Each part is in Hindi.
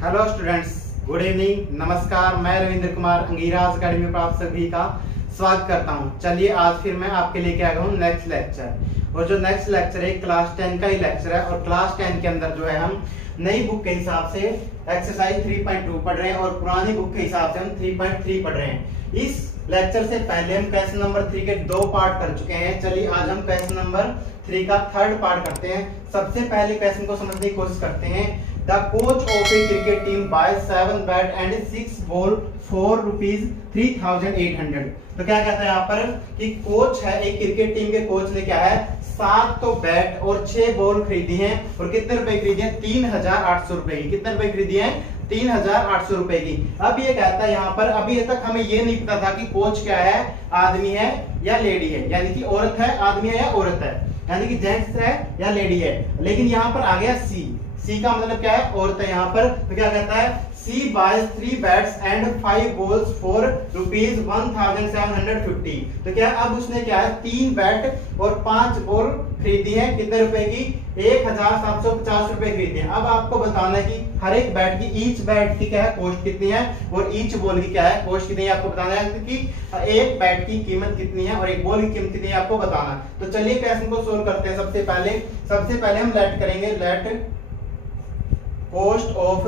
हेलो स्टूडेंट्स, गुड इवनिंग, नमस्कार। मैं रविंद्र कुमार अंगीराज अकेडमी पर आप सभी का स्वागत करता हूं। चलिए आज फिर मैं आपके लेके आ गया हूं नेक्स्ट लेक्चर। और जो नेक्स्ट लेक्चर है क्लास 10 का ही लेक्चर है। और क्लास 10 के अंदर जो है हम नई बुक के हिसाब से एक्सरसाइज 3.2 पढ़ रहे हैं और पुरानी बुक के हिसाब से हम 3.3 पढ़ रहे हैं। इस लेक्चर से पहले हम क्वेश्चन नंबर 3 के 2 पार्ट कर चुके हैं। चलिए आज हम क्वेश्चन नंबर 3 का थर्ड पार्ट करते हैं। सबसे पहले क्वेश्चन को समझने की कोशिश करते हैं। The coach of a cricket team by 7 bat and 6 ball for ₹3,800। तो क्या कहता है यहाँ पर कि कोच है, एक क्रिकेट टीम के कोच ने क्या है 7 तो बैट और 6 बॉल खरीदी हैं। और कितने रुपए खरीदी है? 3,800 रुपए की। कितने रुपए खरीदी है? 3,800 रुपए की। अब ये कहता है यहाँ पर, अभी तक हमें ये नहीं पता था कि कोच क्या है, आदमी है या लेडी है, यानी कि औरत है, आदमी है या औरत है, यानी कि जेंट्स है या लेडी है। लेकिन यहाँ पर आ गया सी का मतलब क्या है? औरत है यहाँ पर। तो क्या कहता है? C buys 3 bats and 5 balls for ₹1,750। तो क्या अब उसने क्या है 3 बैट और 5 बॉल खरीदी है। कितने रुपए की? 1,750 रुपए खरीदी है। अब आपको बताना है कि हर एक बैट की, ईच बैट की क्या है कॉस्ट कितनी है और ईच बॉल की क्या है कॉस्ट कितनी है। आपको बताना है कि एक बैट की कीमत कितनी है और एक बॉल की कीमत कितनी है, आपको बताना है। तो चलिए क्वेश्चन को सोल्व करते हैं। सबसे पहले हम लेट करेंगे, let cost of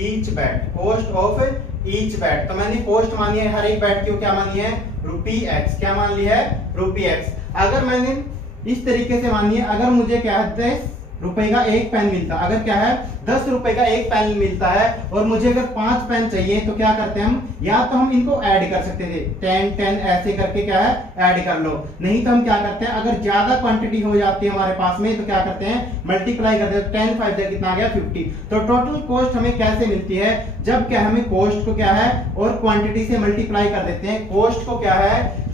each bat, cost of each bat. तो मैंने कॉस्ट मानी है हर एक बैट की, क्या मानी है? ₹X। क्या मान ली है? ₹X। अगर मैंने इस तरीके से मानी है, अगर मुझे क्या है 10 रुपए का एक पेन मिलता, अगर क्या है 10 रुपए का एक पेन मिलता है और मुझे अगर 5 पेन चाहिए, तो क्या करते हैं हम, या तो हम इनको ऐड कर सकते थे, 10 ऐसे करके क्या है ऐड कर लो। नहीं तो हम क्या करते हैं, अगर ज्यादा क्वांटिटी हो जाती है हमारे पास में, तो क्या करते हैं मल्टीप्लाई करते हैं। 10 5 कितना आ गया? 50। तो टोटल कॉस्ट हमें कैसे मिलती है? जब क्या हमें कॉस्ट को क्या है और क्वांटिटी से मल्टीप्लाई कर देते हैं। कॉस्ट को क्या है,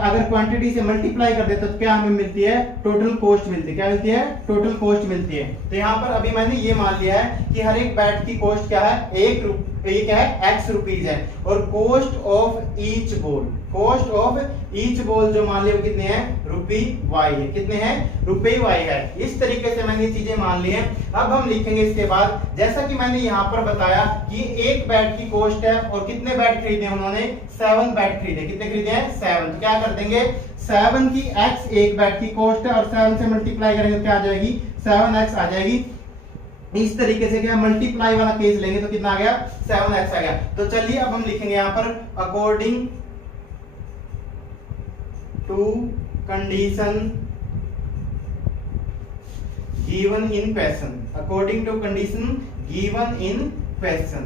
अगर क्वांटिटी से मल्टीप्लाई कर देते तो क्या हमें मिलती है? टोटल कॉस्ट मिलती है। क्या मिलती है? टोटल कॉस्ट मिलती है। तो यहाँ पर अभी मैंने ये मान लिया है कि हर एक बैट की कॉस्ट क्या है? ये क्या है? X रुपीज है। और कॉस्ट ऑफ ईच बॉल जो मान लिया वो कितने हैं? ₹Y है। कितने हैं? ₹Y है। इस तरीके से मैंने चीजें मान ली हैं। अब हम लिखेंगे इसके बाद, जैसा कि मैंने यहाँ पर बताया कि एक बैट की कॉस्ट है और कितने बैट खरीदे उन्होंने? 7 बैट खरीदे। कितने खरीदे हैं? 7। तो क्या कर देंगे, 7 की X एक बैट की कॉस्ट है और 7 से मल्टीप्लाई करेंगे तो क्या आ जाएगी? 7X आ जाएगी। इस तरीके से क्या मल्टीप्लाई वाला केस लेंगे तो कितना आ गया? 7X आ गया। तो चलिए अब हम लिखेंगे यहाँ पर according to condition given in question, according to condition given in question.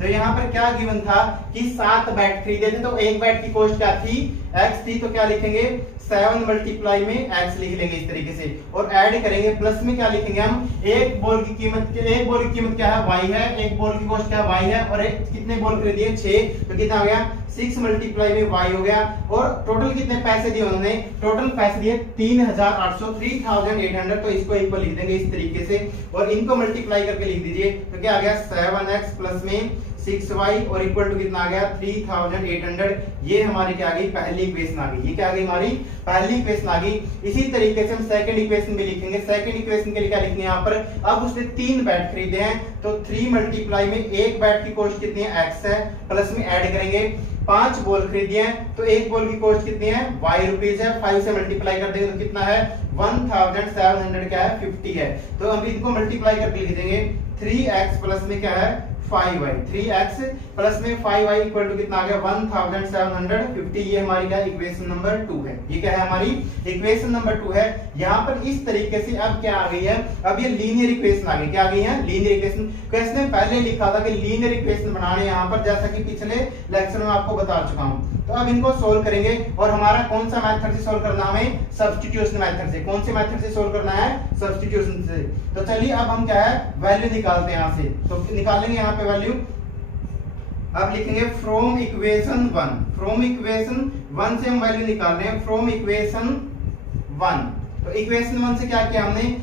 तो यहाँ पर क्या गिवन था कि 7 बैट खरीदे थे, तो एक बैट की कॉस्ट क्या थी? X थी। तो क्या लिखेंगे? 7 मल्टीप्लाई में X लिख लेंगे इस तरीके से और ऐड करेंगे। प्लस में क्या लिखेंगे हम? एक बॉल की कीमत क्या है? Y है। एक बॉल की कॉस्ट क्या है? Y है। और कितने बॉल खरीदिए? 6। तो कितना हो गया? 6 मल्टीप्लाई में Y हो गया। और टोटल कितने पैसे दिए उन्होंने? टोटल पैसे दिए 3,800। तो इसको इक्वल लिख देंगे इस तरीके से और इनको मल्टीप्लाई करके लिख दीजिए। तो क्या आ गया? 7X प्लस में 6Y और इक्वल टू कितना आ गया? 3,800। ये हमारी क्या आ गई? पहली इक्वेशन आ गई। ये क्या आ गई? हमारी पहली इक्वेशन आ गई। इसी तरीके से हम सेकंड इक्वेशन भी लिखेंगे। सेकंड इक्वेशन के लिए क्या लिखनी है यहाँ पर? अब उसने 3 बैट खरीदे हैं, तो 3 मल्टीप्लाई में एक बैट की कॉस्ट कितनी है? X है। प्लस में ऐड करेंगे 5 बॉल खरीदिए हैं, तो एक बॉल की कॉस्ट कितनी है? Y रुपीज है। 5 से मल्टीप्लाई कर देंगे तो कितना है? 1,700 क्या है? 50 है। तो अब इनको मल्टीप्लाई करके लिख देंगे 3X प्लस में क्या है? 5Y। 3X प्लस में 5Y इक्वल टू कितना आ गया? 1,750। ये हमारी क्या इक्वेशन नंबर 2 है। ये क्या है? हमारी इक्वेशन नंबर 2 है। यहाँ पर इस तरीके से अब क्या आ गई है? अब ये लीनियर इक्वेशन आ गई। क्या आ गई है? Linear equation. क्वेश्चन में पहले लिखा था कि लीनियर इक्वेशन बनाने, यहाँ पर जैसा कि पिछले लेक्चर में आपको बता चुका हूँ। तो अब इनको सोल्व करेंगे और हमारा कौन सा मेथड से सोल्व करना? हमें सब्स्टिट्यूशन मेथड से। कौन से मेथड से सोल्व करना है? सब्स्टिट्यूशन से। तो चलिए अब हम क्या है वैल्यू निकालते हैं यहाँ से। तो निकालेंगे यहाँ पे वैल्यू। अब लिखेंगे फ्रॉम इक्वेशन 1। फ्रॉम इक्वेशन 1 से हम वैल्यू निकाल रहे हैं। From equation 1। तो इक्वेशन 1 से क्या किया हमने?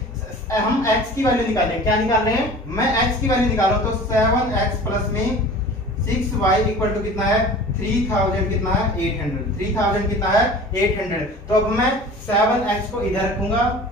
हम x की वैल्यू निकाल रहे हैं। क्या निकाल रहे हैं? मैं x की वैल्यू निकाल रहा हूं। तो 7x प्लस में 6y इक्वल टू कितना है? 3000 कितना है? 800। 3000 कितना है? 800। तो अब मैं 7x को इधर रखूंगा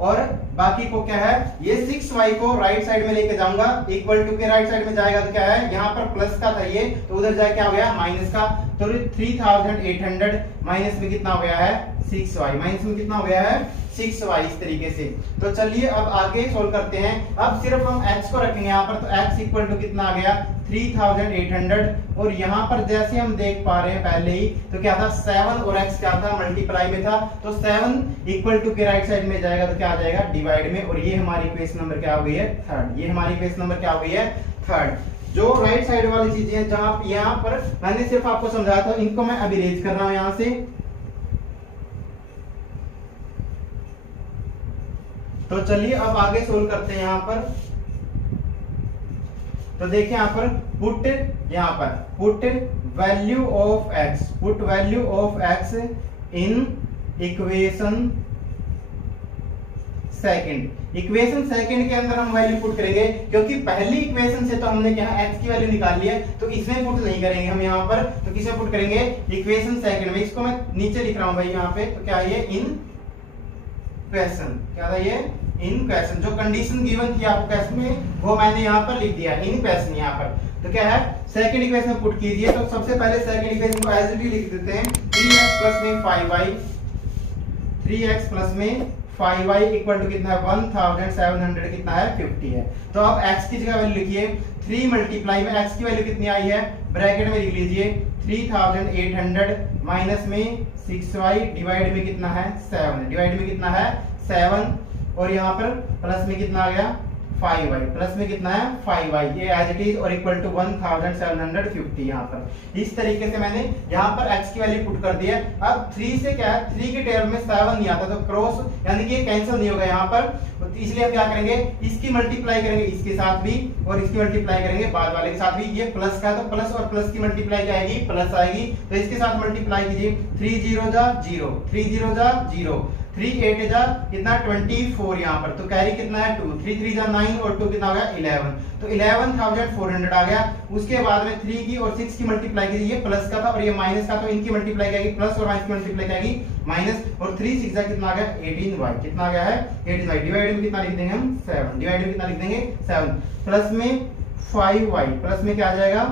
और बाकी को क्या है, ये 6y को राइट साइड में लेके जाऊंगा, इक्वल टू के राइट साइड में जाएगा तो क्या है, यहाँ पर प्लस का था ये, तो उधर जाए क्या हो गया माइनस का, तो 3800 माइनस में कितना हो गया है 6y, माइनस में कितना हो गया है 6y, इस तरीके से। तो चलिए अब आगे सोल्व करते हैं। अब सिर्फ हम x को रखेंगे यहाँ पर, तो x इक्वल टू कितना आ गया 3800, और यहाँ पर जैसे हम देख पा रहे हैं पहले ही, तो क्या था 7 और x क्या था मल्टीप्लाई में था, तो 7 इक्वल टू के राइट साइड में जाएगा तो क्या आ जाएगा डिवाइड में, और ये हमारी इक्वेशन नंबर क्या हो गई है थर्ड, ये हमारी इक्वेशन नंबर क्या हो गई है थर्ड। जो राइट साइड वाली चीजें हैं जहां यहाँ पर मैंने सिर्फ आपको समझाया था, इनको मैं अभी रेज कर रहा हूं यहाँ से। तो चलिए अब आगे सोल्व करते हैं यहाँ पर। तो देखिए यहाँ पर पुट, यहाँ पर put value of x, put value of x in equation second. Equation second के अंदर हम वैल्यू पुट करेंगे, क्योंकि पहली इक्वेशन से तो हमने क्या x की वैल्यू निकाल ली है, तो इसमें पुट नहीं करेंगे हम यहाँ पर, तो किसमें पुट करेंगे इक्वेशन सेकंड में। इसको मैं नीचे लिख रहा हूं भाई यहाँ पे, तो क्या ये इन क्वेश्चन, क्या था ये इन क्वेश्चन, जो कंडीशन गिवन थी आपको क्वेश्चन में वो मैंने यहाँ पर लिख दिया इन क्वेश्चन यहाँ पर। तो क्या है सेकंड इक्वेशन में पुट कीजिए, तो सबसे पहले सेकंड इक्वेशन को एज इट इज लिख देते हैं, 3x प्लस में 5y, 3x प्लस में 5y इक्वल टू कितना है 1700 कितना है 50 है। तो अब x की जगह वैल्यू लिखिए, 3 मल्टीप्लाई में x की वैल्यू कितनी आई है, ब्रैकेट में लिख लीजिए 3800 माइनस में 6y डिवाइड में कितना है 7, डिवाइड में कितना है 7, और यहाँ पर प्लस में कितना आ गया 5y, प्लस में कितना है 5y, ये एज इट इज, और इक्वल टू 1750 यहाँ पर। इस तरीके से मैंने यहाँ पर x की वैल्यू पुट कर दी है। अब 3 से क्या है, 3 के टर्म में 7 नहीं आता, तो क्रॉस यानी कि ये कैंसिल नहीं होगा यहाँ पर, तो इसलिए हम क्या करेंगे, इसकी मल्टीप्लाई करेंगे इसके साथ भी, और इसकी मल्टीप्लाई करेंगे बाद वाले के साथ भी। ये प्लस का, तो प्लस और प्लस की मल्टीप्लाई क्या आएगी प्लस आएगी, तो इसके साथ मल्टीप्लाई कीजिए, 3 0 जा 0, 3 0 जा 0, 3 8 जा कितना 24 यहाँ पर, तो कैरी कितना है 2, 3 3 जा 9 और 2 कितना हो गया 11, तो 11,400 आ गया। उसके बाद में 3 की और 6 की मल्टीप्लाई कीजिए, ये प्लस का था और ये माइनस का, तो इनकी मल्टीप्लाई क्या आएगी प्लस और माइनस की मल्टीप्लाई क्या आएगी माइनस, और 3 6 जा कितना आ गया 18y, कितना आ गया है 18y, डिवाइड में कितना लिख देंगे हम 7, डिवाइड में कितना लिख देंगे 7, प्लस में 5y, प्लस में क्या आ जाएगा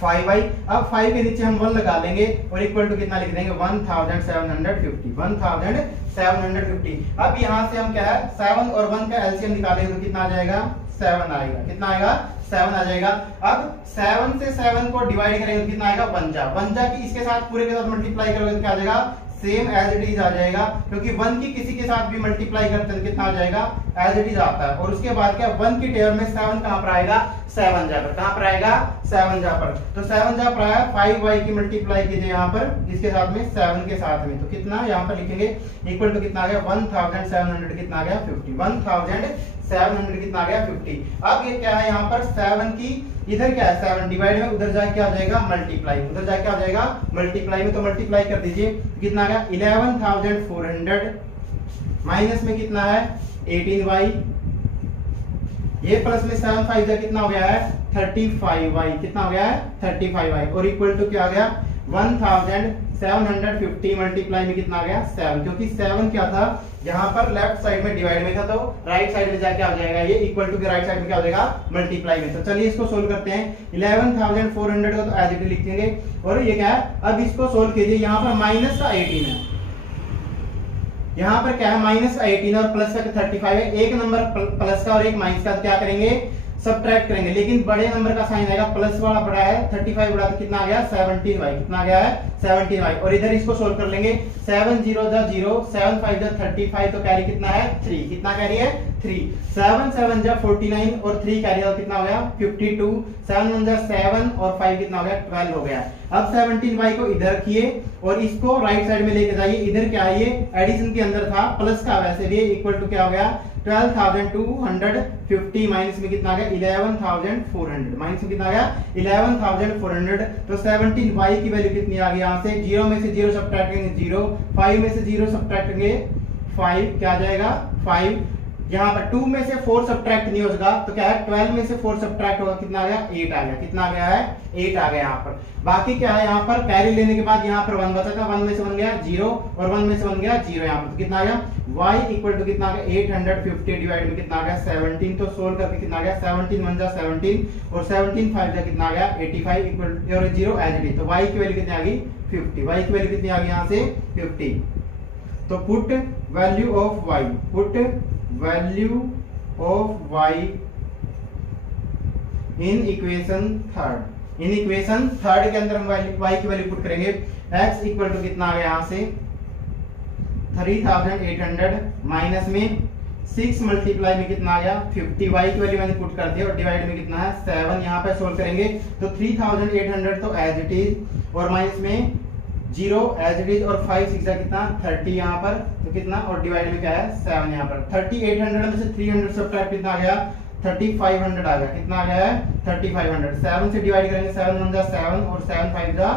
5y। अब 5 के नीचे हम 1 लगा लेंगे और इक्वल टू कितना लिख देंगे 1750, 1750। अब यहाँ से हम क्या है 7 और 1 का एलसीएम निकालेंगे तो कितना आ जाएगा 7 आएगा, कितना आएगा 7 आ जाएगा। अब 7 से 7 को डिवाइड करेंगे तो कितना आएगा 1 जा की इसके साथ पूरे के साथ मल्टीप्लाई करोगे तो क्या आ जाएगा सेम एज इट इज आ जाएगा, क्योंकि 1 की किसी के साथ भी मल्टीप्लाई करते हैं कितना आ जाएगा एज इट इज आता है। और उसके बाद क्या 1 की टर्म में 7 कहां पर आएगा 7 जा पर, कहां पर आएगा 7 जा पर, तो 7 जा पर आया 5y की मल्टीप्लाई कीजिए यहाँ पर इसके साथ में 7 के साथ में, तो कितना यहाँ पर लिखेंगे इक्वल टू कितना आ गया 1700 कितना आ गया 50, 1700 कितना आ गया 50। अब ये क्या है यहाँ पर 7 की इधर क्या है 7 डिवाइड में उधर जाके क्या आ जाएगा मल्टीप्लाई, उधर जाके क्या आ जाएगा मल्टीप्लाई में, तो मल्टीप्लाई कर दीजिए कितना आ गया 11,400 माइनस में कितना है 18y, ये प्लस में 7 5 जा कितना हो गया है 35y, कितना हो गया है 35y, और इक्वल टू क्या आ गया 1750 मल्टीप्लाई में कितना आ गया 7, क्योंकि 7 क्या था यहाँ पर लेफ्ट साइड में डिवाइड में था, तो राइट साइड में जाके आ जाएगा ये इक्वल टू के राइट साइड में क्या हो जाएगा मल्टीप्लाई में। तो चलिए इसको सोल्व करते हैं, 11,400 को तो एज इट इज लिखेंगे, और ये क्या है अब इसको सोल्व कीजिए, यहाँ पर माइनस का 18 है, यहाँ पर क्या है माइनस 18 और प्लस का 35 है, एक नंबर प्लस का और एक माइनस का, तो क्या करेंगे सब्ट्रैक्ट करेंगे, लेकिन बड़े नंबर का साइन आएगा, प्लस वाला बड़ा है 35 बड़ा, तो कितना आ गया 17y, कितना आ गया है 17y, और इधर इसको सोल्व कर लेंगे 7 0 जा 0, 7 5 जा 35, तो कैरी कितना है 3, कितना कैरी है 3, 7 7 जा 49 और 3 कैरी तो कितना हो गया 52, 7 1 जा 7 और 5 कितना हो गया 12 हो गया। अब 17y को इधर रखिए और इसको राइट साइड में लेके जाइए, इधर क्या है ये एडिशन के अंदर था प्लस का, वैसे भी इक्वल टू क्या हो गया 12,250 माइनस में कितना आ गया 11,400, माइनस में कितना आ गया 11,400, तो 17y की वैल्यू कितनी आ गई यहाँ से 0 में से 0 सब्ट्रैक्ट करेंगे 0, 5 में से 0 सब्ट्रैक्ट करेंगे 5, क्या आ जाएगा 5, यहाँ पर 2 में से 4 सब्ट्रैक्ट नहीं होगा तो क्या है 12 में से 4 सब्ट्रैक्ट होगा, कितना आ गया 8 आ गया, कितना आ गया है 8 आ गया यहाँ पर। बाकी क्या है यहाँ पर कैरी लेने के बाद यहाँ पर 1 बचा था, 1 में से बन गया 0 और 1 में से बन गया 0 यहाँ पर, तो कितना आ गया y इक्वल टू कितना आ गया 850 डिवाइड में कितना आ गया 17, तो सोल्व करके कितना आ गया 17 1 जा 17 और 17 5 जा कितना आ गया 85 इक्वल और 0 एज इट इज, तो y की वैल्यू कितनी आ गई 50, y की वैल्यू कितनी आ गई यहाँ से 50। तो put value of y, put value of y in equation third, in equation third के अंदर हम y की वैल्यू पुट करेंगे। x इक्वल टू कितना आ गया यहाँ से 3800 माइनस में 6 मल्टीप्लाई में कितना आ गया 50, y की वैल्यू मैंने पुट कर दिया और डिवाइड में कितना है 7, यहाँ पे सोल्व करेंगे तो 3800 तो एज इट इज और माइनस में 0 एज इट इज और 5 6 कितना 30 यहाँ पर, तो कितना और डिवाइड में क्या है 7 यहाँ पर। 3800 में से 300 सब्ट्रैक्ट कितना आ गया 3500 आ गया, कितना आ गया है 3500, 7 से डिवाइड करेंगे 7 1 जा 7 और 7 5 जा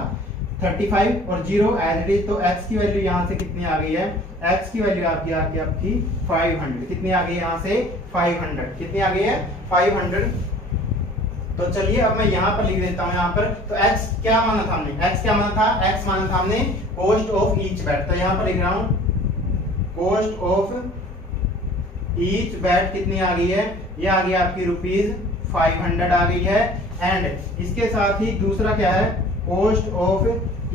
35 और 0 एज इट इज, तो x की वैल्यू यहाँ से कितनी आ गई है, x की वैल्यू आपकी 500, कितनी आ गई यहाँ से 500, कितनी आ गई है 500। तो चलिए अब मैं यहाँ पर लिख देता हूँ यहाँ पर, तो x क्या माना था हमने, x क्या माना था, x माना था हमने कॉस्ट ऑफ ईच बेड, तो यहाँ पर लिख रहा हूँ कॉस्ट ऑफ ईच बेड कितनी आ गई है, ये आ गई आपकी ₹500 आ गई है। एंड इसके साथ ही दूसरा क्या है cost of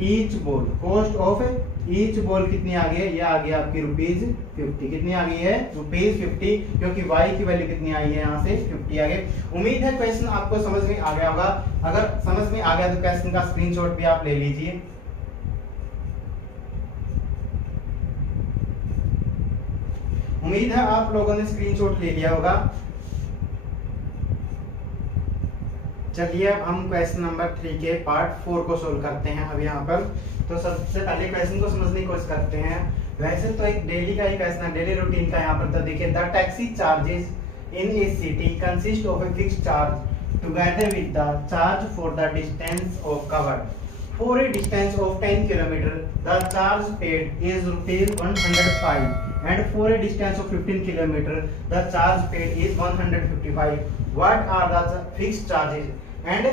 each ball, cost of each ball कितनी आ गई है, ये आ गई आपकी ₹50, कितनी आ गई है ₹50, क्योंकि y की वैल्यू कितनी आई है यहाँ से 50 आ गई। उम्मीद है क्वेश्चन आपको समझ में आ गया होगा, अगर समझ में आ गया तो क्वेश्चन का स्क्रीनशॉट भी आप ले लीजिए। उम्मीद है आप लोगों ने स्क्रीनशॉट ले लिया होगा। चलिए अब हम क्वेश्चन नंबर 3 के पार्ट 4 को सोल्व करते हैं। अब यहाँ पर तो सबसे पहले क्वेश्चन को समझने की कोशिश करते हैं। वैसे तो एक डेली का ही क्वेश्चन है, डेली रूटीन का। यहाँ पर तो देखिए the taxi charges in A city consist of a fixed charge together with the charge for the distance of covered. For a distance of 10 km, the charge paid is ₹105, and for a distance of 15 km, the charge paid is 155. What are the fixed charges and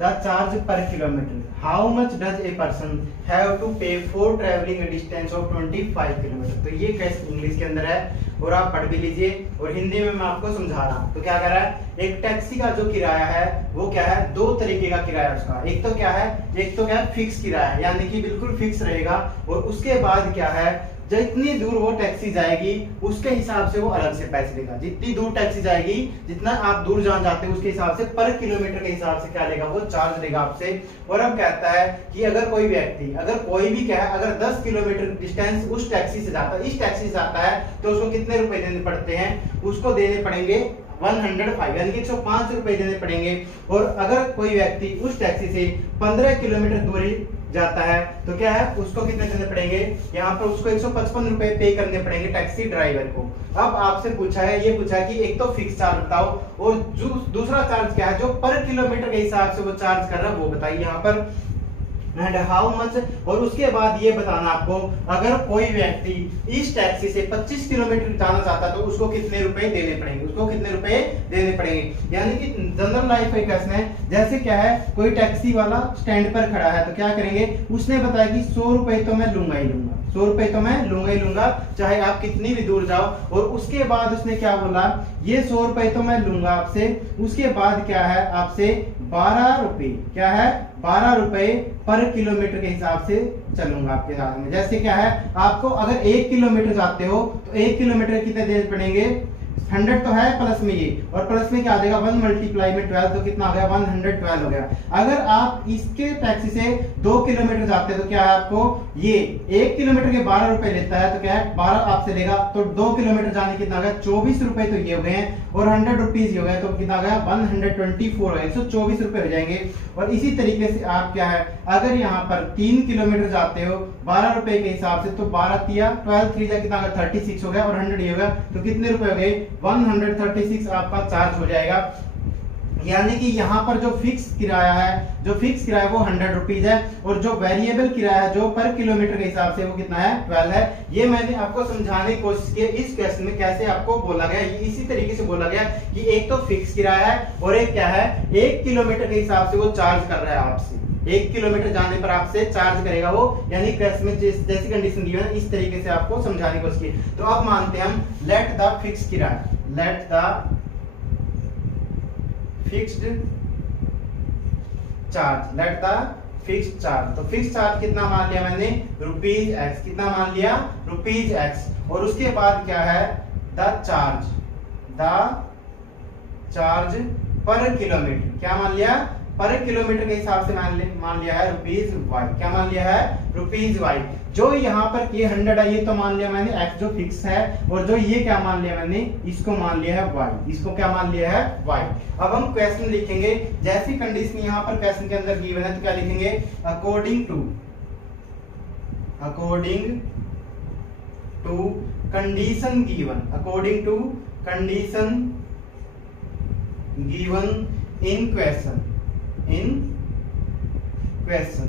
the charge per kilometer? How much does a person have to pay for traveling a distance of 25 km? तो ये क्वेश्चन इंग्लिश के अंदर है और आप पढ़ भी लीजिए और हिंदी में मैं आपको समझा रहा हूँ। तो क्या कर रहा है, एक टैक्सी का जो किराया है वो क्या है, दो तरीके का किराया उसका। एक तो क्या है फिक्स किराया, यानी कि बिल्कुल फिक्स रहेगा, और उसके बाद क्या है जितनी दूर वो टैक्सी जाएगी उसके हिसाब से वो अलग से पैसे लेगा। जितनी दूर टैक्सी जाएगी, जितना आप दूर जाना चाहते हैं उसके हिसाब से पर किलोमीटर के हिसाब से क्या लेगा, वो चार्ज लेगा आपसे। और अब कहता है कि अगर कोई व्यक्ति, अगर कोई भी क्या है, अगर 10 किलोमीटर डिस्टेंस उस टैक्सी से जाता है, इस टैक्सी से जाता है, तो उसको कितने रुपए देने पड़ते हैं, उसको देने पड़ेंगे 105, यानी कि 105 रुपए देने पड़ेंगे। और अगर कोई व्यक्ति उस टैक्सी से 15 किलोमीटर दूरी जाता है तो क्या है, उसको कितने देने पड़ेंगे, यहाँ पर उसको 155 रुपए पे करने पड़ेंगे टैक्सी ड्राइवर को। अब आपसे पूछा है, ये पूछा है कि एक तो फिक्स चार्ज बताओ और दूसरा चार्ज क्या है जो पर किलोमीटर के हिसाब से वो चार्ज कर रहा है वो बताइए यहाँ पर। एंड हाउ मच, और उसके बाद ये बताना आपको अगर कोई व्यक्ति इस टैक्सी से 25 किलोमीटर जाना चाहता है तो उसको कितने रुपए देने पड़ेंगे, उसको कितने रुपए देने पड़ेंगे। यानी कि जनरल लाइफ का क्वेश्चन है। जैसे क्या है, कोई टैक्सी वाला स्टैंड पर खड़ा है तो क्या करेंगे, उसने बताया कि 100 रुपए तो मैं लूंगा ही लूंगा, 100 रुपए तो मैं लूंगा ही लूंगा, चाहे आप कितनी भी दूर जाओ। और उसके बाद उसने क्या बोला, ये 100 रुपए तो मैं लूंगा आपसे। उसके बाद क्या है, आपसे 12 रुपए, क्या है 12 रुपए पर किलोमीटर के हिसाब से चलूंगा आपके साथ में। जैसे क्या है, आपको अगर 1 किलोमीटर जाते हो तो 1 किलोमीटर कितने देने पड़ेंगे, 100 तो है प्लस में ये, और प्लस में क्या आ जाएगा 1 मल्टीप्लाई में 12, तो कितना आ गया 112 हो गया। अगर आप इसके टैक्सी से 2 किलोमीटर जाते हैं तो क्या है, आपको ये 1 किलोमीटर के 12 रुपए लेता है, तो क्या है 12 आपसे लेगा, तो 2 किलोमीटर जाने कितना आ गया 24 रुपए, तो ये हो गए हैं, और 100 रुपीज हो गए, तो कितना आ गया 124 हो गया, 124 रुपए हो जाएंगे। और इसी तरीके से आप क्या है, अगर यहाँ पर 3 किलोमीटर जाते हो 12 रुपए के हिसाब से, तो 12 तिया 12 3 कितना 36 हो गया, और 100 ये हो गया, तो कितने रुपए हो गए 136 आपका चार्ज हो जाएगा। यानी कि यहाँ पर जो फिक्स किराया है वो 100 रुपीज है, और जो वेरिएबल किराया है जो पर किलोमीटर के हिसाब से वो कितना है 12 है। ये मैंने आपको समझाने की कोशिश की इस क्वेश्चन में कैसे आपको बोला गया, इसी तरीके से बोला गया कि एक तो फिक्स किराया है और एक क्या है 1 किलोमीटर के हिसाब से वो चार्ज कर रहा है आपसे, 1 किलोमीटर जाने पर आपसे चार्ज करेगा वो, यानी क्वेश्चन में जैसी कंडीशन दी है इस तरीके से आपको समझाने की कोशिश की। तो अब मानते हैं हम लेट द फिक्स किराया, let the fixed charge, let the fixed charge. तो फिक्स चार्ज कितना मान लिया मैंने ₹x, कितना मान लिया ₹x, और उसके बाद क्या है द चार्ज पर किलोमीटर, क्या मान लिया पर किलोमीटर के हिसाब से मान लिया है ₹y, क्या मान लिया है ₹y। जो यहाँ पर ये 100 है ये तो मान लिया मैंने x जो फिक्स है, और जो ये क्या मान लिया मैंने इसको मान लिया है y, इसको क्या मान लिया है y। अब हम क्वेश्चन लिखेंगे, जैसी कंडीशन यहाँ पर क्वेश्चन के अंदर गिवन है तो क्या लिखेंगे according to condition given, according to condition given in question,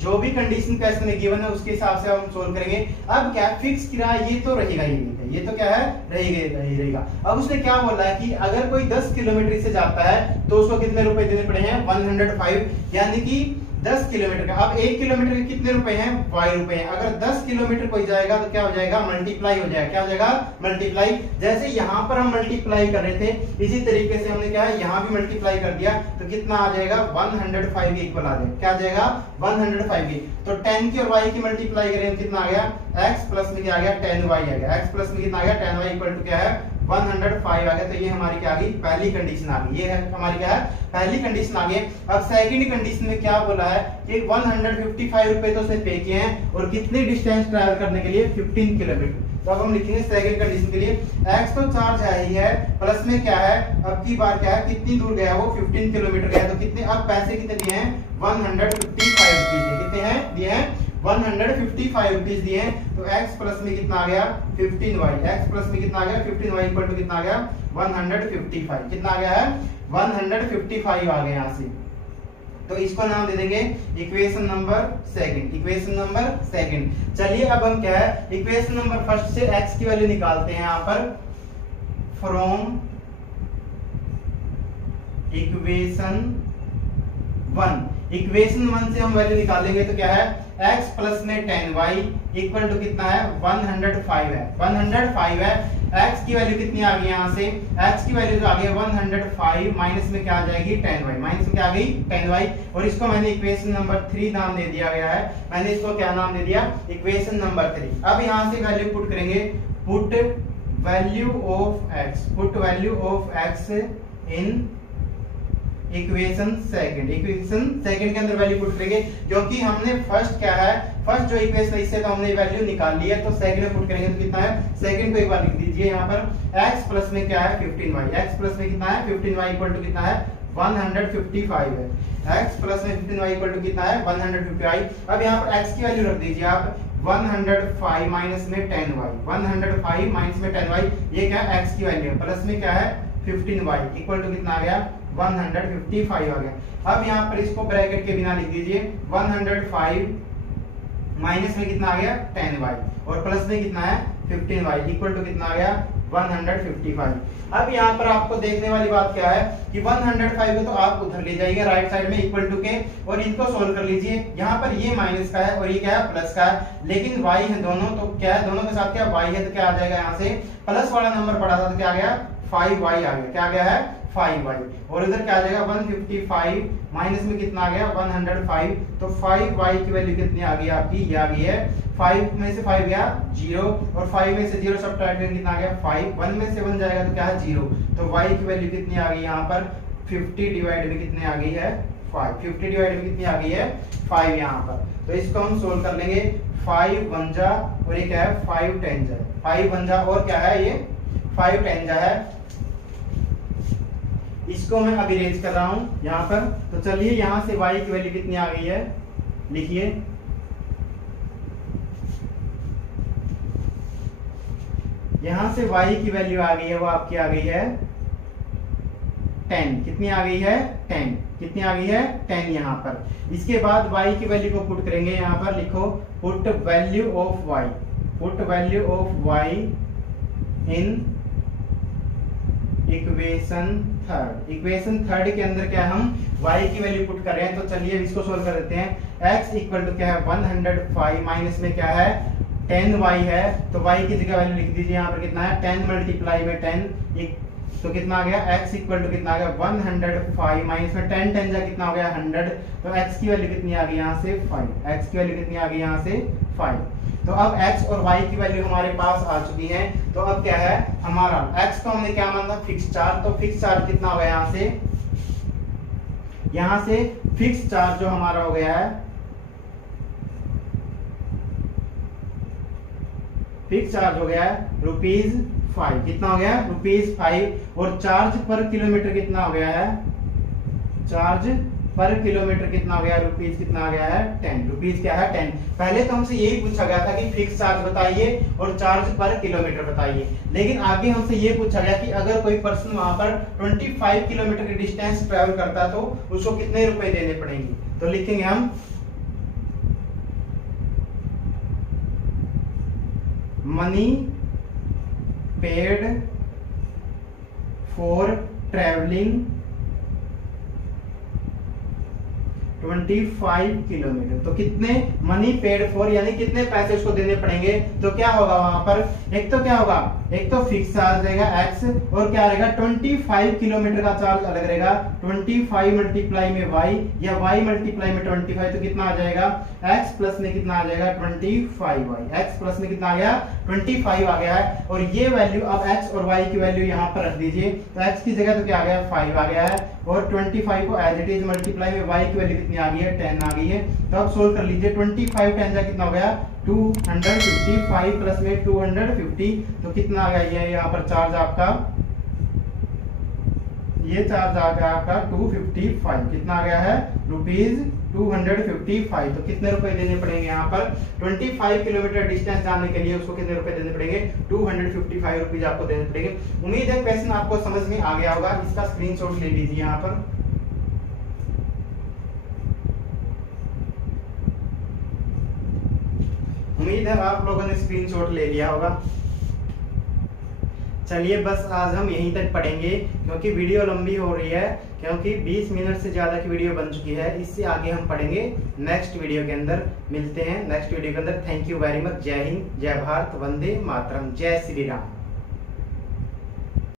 जो भी कंडीशन क्वेश्चन में गिवन है उसके हिसाब से हम सोल्व करेंगे। अब क्या फिक्स किराया ये तो रहेगा ही, ये तो क्या है रहेगा। अब उसने क्या बोला है कि अगर कोई 10 किलोमीटर से जाता है तो उसको कितने रुपए देने पड़े हैं 105, यानी कि 10 किलोमीटर का। अब 1 किलोमीटर के कितने रुपए हैं y रुपए हैं। अगर 10 किलोमीटर कोई जाएगा तो क्या हो जाएगा मल्टीप्लाई हो जाएगा, क्या हो जाएगा मल्टीप्लाई। जैसे यहाँ पर हम मल्टीप्लाई कर रहे थे इसी तरीके से हमने क्या है यहाँ भी मल्टीप्लाई कर दिया तो कितना आ जाएगा 105 के इक्वल आ जाएगा, क्या आ जाएगा 105 की। तो 10 की और y की मल्टीप्लाई करें कितना आ गया x प्लस में क्या आ गया 10y आ गया, x प्लस में कितना आ गया 10y इक्वल टू क्या है 105 आ गया। तो ये हमारी क्या आ गई पहली कंडीशन आ गई, ये है हमारी क्या है पहली कंडीशन आ गई। अब सेकंड कंडीशन में क्या बोला है कि 155 रुपए तो उसने पे किए हैं और कितनी डिस्टेंस ट्रैवल करने के लिए 15 किलोमीटर। तो अब हम लिखेंगे सेकंड कंडीशन के लिए x तो चार्ज है ही है, प्लस में क्या है अब की बार क्या है कितनी दूर गया वो 15 किलोमीटर गया। तो कितने अब पैसे कितने दिए हैं 155 रुपीज कितने हैं दिए हैं 155 रुपीज दिए हैं। तो x प्लस में कितना आ गया 15y, x प्लस में कितना आ गया 15y इक्वल टू कितना आ गया 155, कितना आ गया है 155 आ गया यहाँ से। तो इसको नाम दे देंगे equation number second, equation number second. चलिए अब हम क्या है इक्वेशन नंबर फर्स्ट से x की वैल्यू निकालते हैं यहाँ पर फ्रॉम इक्वेशन 1 से हम वैल्यू निकालेंगे तो क्या है x प्लस में 10y इक्वल टू कितना है 105 है, 105 है। x की वैल्यू कितनी आ गई यहाँ से x की वैल्यू जो आ गई 105 माइनस में क्या आ जाएगी 10y, माइनस में क्या आ गई 10y। और इसको मैंने इक्वेशन नंबर 3 नाम दे दिया गया है, मैंने इसको क्या नाम दे दिया इक्वेशन नंबर 3। अब यहाँ से वैल्यू पुट करेंगे, put value of x in equation second के अंदर वैल्यू पुट करेंगे, क्योंकि हमने फर्स्ट क्या है फर्स्ट जो इक्वेशन है इससे तो हमने वैल्यू निकाल ली है। तो सेकंड में पुट करेंगे तो कितना है सेकंड को एक बार लिख दीजिए यहाँ पर x प्लस में क्या है 15y, x प्लस में कितना है 15y इक्वल टू कितना है 155 है, x प्लस में 15y इक्वल टू कितना है 155। अब यहाँ पर x की वैल्यू रख दीजिए आप 105 माइनस में 10y, 105 माइनस में 10y ये क्या है x की वैल्यू है, प्लस में क्या है 15y इक्वल टू कितना आ गया 155 आ गया। अब यहाँ पर इसको ब्रैकेट के बिना लिख दीजिए 105 माइनस में कितना आ गया 10y और प्लस में कितना है 15y इक्वल टू कितना आ गया 155। अब यहाँ पर आपको देखने वाली बात क्या है कि 105 को तो आप उधर ले जाइए राइट साइड में इक्वल टू के और इनको सोल्व कर लीजिए। यहाँ पर ये माइनस का है और ये क्या है प्लस का है, लेकिन y है दोनों, तो क्या है दोनों के साथ क्या y है तो क्या आ जाएगा यहाँ से प्लस वाला नंबर बड़ा था तो क्या आ गया 5y आ गया, क्या आ गया है 5y और इधर क्या आ जाएगा 155 माइनस में कितना आ गया 105। तो 5y की वैल्यू कितनी आ गई आपकी ये आ गई है 5 में से 5 गया 0 और 5 में से 0 सब्ट्रैक्ट करके कितना आ गया 5, 1 में से 1 जाएगा तो क्या है 0। तो y की वैल्यू कितनी आ गई यहाँ पर 50 डिवाइड में कितनी आ गई है 5, 50 डिवाइड में कितनी आ गई है 5 यहाँ पर। तो इसको हम सोल्व कर लेंगे 5 1 जा और ये क्या है 5 10 जा, 5 1 जा और क्या है ये 5 10 जा है। इसको मैं अभी अरेंज कर रहा हूं यहाँ पर। तो चलिए यहाँ से y की वैल्यू कितनी आ गई है लिखिए, यहां से y की वैल्यू आ गई है, वो आपकी आ गई है 10। कितनी आ गई है? 10। कितनी आ गई है? 10 यहाँ पर। इसके बाद y की वैल्यू को पुट करेंगे, यहाँ पर लिखो put value of y, put value of y in equation third. Equation third के अंदर क्या हम y की वैल्यू पुट कर रहे हैं, तो चलिए इसको सोल्व कर देते हैं। x इक्वल टू क्या है 105 माइनस में क्या है 10y है, तो y की जगह वैल्यू लिख दीजिए यहाँ पर कितना है 10 मल्टीप्लाई में 10, तो कितना आ गया x इक्वल टू कितना आ गया 105 माइनस में 10 10 जा कितना हो गया 100, तो x की वैल्यू कितनी आ गई यहाँ से 5। x की वैल्यू कितनी आ गई यहाँ से 5। तो अब x और y की वैल्यू हमारे पास आ चुकी है। तो अब क्या है हमारा x को हमने क्या माना था फिक्स चार्ज, तो फिक्स चार्ज कितना हो गया यहाँ से फिक्स चार्ज जो हमारा हो गया है, फिक्स चार्ज हो गया है ₹5। कितना हो गया ₹5, और चार्ज पर किलोमीटर कितना हो गया है, चार्ज पर किलोमीटर कितना हो गया रुपीज, कितना आ गया है 10 रुपीज, क्या है 10। पहले तो हमसे यही पूछा गया था कि फिक्स चार्ज बताइए और चार्ज पर किलोमीटर बताइए, लेकिन आगे हमसे ये पूछा गया कि अगर कोई पर्सन वहां पर 25 किलोमीटर की डिस्टेंस ट्रेवल करता है तो उसको कितने रुपए देने पड़ेंगे। तो लिखेंगे हम money paid for travelling 25 kilometre. तो कितने मनी पेड फॉर यानी कितने पैसे उसको देने पड़ेंगे, तो क्या होगा वहां पर एक तो क्या होगा, एक तो फिक्स चार्ज रहेगा x, और क्या रहेगा 25 किलोमीटर का चार्ज अलग रहेगा। 25 मल्टीप्लाई में y या y मल्टीप्लाई में 25, तो कितना आ जाएगा x प्लस में कितना आ जाएगा 25y। x प्लस में कितना आ गया 25 आ गया है, और ये वैल्यू अब x और y की वैल्यू यहाँ पर रख दीजिए। तो x की जगह तो क्या आ गया 5 आ गया है, और 25 को एज इट इज मल्टीप्लाई में y की वैल्यू कितनी आ गई है 10 आ गई है। तो अब सोल्व कर लीजिए 25 10 जा कितना हो गया 255 प्लस में 250, तो कितना आ गया ये यहाँ पर चार्ज आपका, ये चार्ज आ गया आपका 255, कितना आ गया है ₹255। तो कितने रुपए देने पड़ेंगे यहाँ पर 25 किलोमीटर डिस्टेंस जाने के लिए उसको कितने रुपए देने पड़ेंगे 255 रुपीज आपको देने पड़ेंगे। उम्मीद है क्वेश्चन आपको समझ में आ गया होगा, इसका स्क्रीनशॉट ले लीजिए यहाँ पर। उम्मीद है आप लोगों ने स्क्रीनशॉट ले लिया होगा। चलिए बस आज हम यहीं तक पढ़ेंगे क्योंकि वीडियो लंबी हो रही है, क्योंकि 20 मिनट से ज्यादा की वीडियो बन चुकी है। इससे आगे हम पढ़ेंगे नेक्स्ट वीडियो के अंदर। मिलते हैं नेक्स्ट वीडियो के अंदर। Thank you very much. जय हिंद, जय भारत, वंदे मातरम, जय श्री राम।